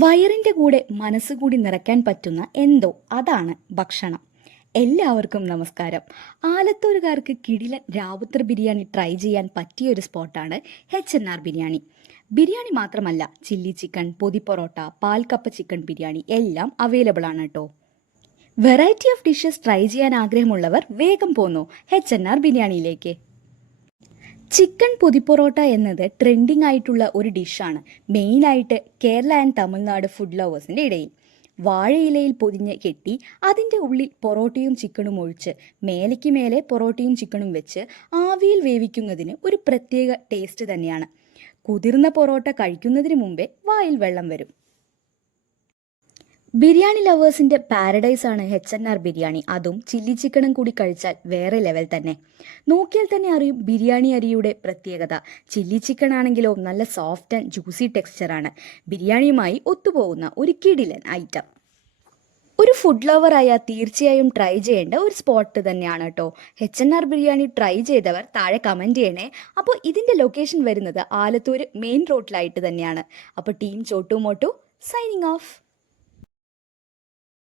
വയറിൻ്റെ കൂടെ മനസ്സുകൂടി നിറയ്ക്കാൻ പറ്റുന്ന എന്തോ അതാണ് ഭക്ഷണം. എല്ലാവർക്കും നമസ്കാരം. ആലത്തൂരുകാർക്ക് കിടിലൻ രാവുത്തർ ബിരിയാണി ട്രൈ ചെയ്യാൻ പറ്റിയൊരു സ്പോട്ടാണ് H&R ബിരിയാണി. ബിരിയാണി മാത്രമല്ല, ചില്ലി ചിക്കൻ, പൊതി പൊറോട്ട, പാൽക്കപ്പ ചിക്കൻ ബിരിയാണി എല്ലാം അവൈലബിൾ ആണ് കേട്ടോ. വെറൈറ്റി ഓഫ് ഡിഷസ് ട്രൈ ചെയ്യാൻ ആഗ്രഹമുള്ളവർ വേഗം പോന്നു H&R ബിരിയാണിയിലേക്ക്. ചിക്കൻ പൊതിപ്പൊറോട്ട എന്നത് ട്രെൻഡിങ് ആയിട്ടുള്ള ഒരു ഡിഷാണ്, മെയിനായിട്ട് കേരള ആൻഡ് തമിഴ്നാട് ഫുഡ് ലവേഴ്സിൻ്റെ ഇടയിൽ. വാഴയിലയിൽ പൊതിഞ്ഞ് കെട്ടി അതിൻ്റെ ഉള്ളിൽ പൊറോട്ടയും ചിക്കനും ഒഴിച്ച് മേലേക്ക് മേലെ പൊറോട്ടയും ചിക്കനും വെച്ച് ആവിയിൽ വേവിക്കുന്നതിന് ഒരു പ്രത്യേക ടേസ്റ്റ് തന്നെയാണ്. കുതിർന്ന പൊറോട്ട കഴിക്കുന്നതിന് മുമ്പേ വായിൽ വെള്ളം വരും. ബിരിയാണി ലവേഴ്സിൻ്റെ പാരഡൈസ് ആണ് H&R ബിരിയാണി. അതും ചില്ലി ചിക്കനും കൂടി കഴിച്ചാൽ വേറെ ലെവൽ തന്നെ. നോക്കിയാൽ തന്നെ അറിയും ബിരിയാണി അരിയുടെ പ്രത്യേകത. ചില്ലി ചിക്കൻ ആണെങ്കിലോ നല്ല സോഫ്റ്റ് ആൻഡ് ജ്യൂസി ടെക്സ്ചറാണ്. ബിരിയാണിയുമായി ഒത്തുപോകുന്ന ഒരു കിടിലൻ ഐറ്റം. ഒരു ഫുഡ് ലവറായ തീർച്ചയായും ട്രൈ ചെയ്യേണ്ട ഒരു സ്പോട്ട് തന്നെയാണ് കേട്ടോ. H&R ബിരിയാണി ട്രൈ ചെയ്തവർ താഴെ കമൻറ്റ് ചെയ്യണേ. അപ്പോൾ ഇതിൻ്റെ ലൊക്കേഷൻ വരുന്നത് ആലത്തൂർ മെയിൻ റോഡിലായിട്ട് തന്നെയാണ്. അപ്പോൾ team Chottu Motu signing off.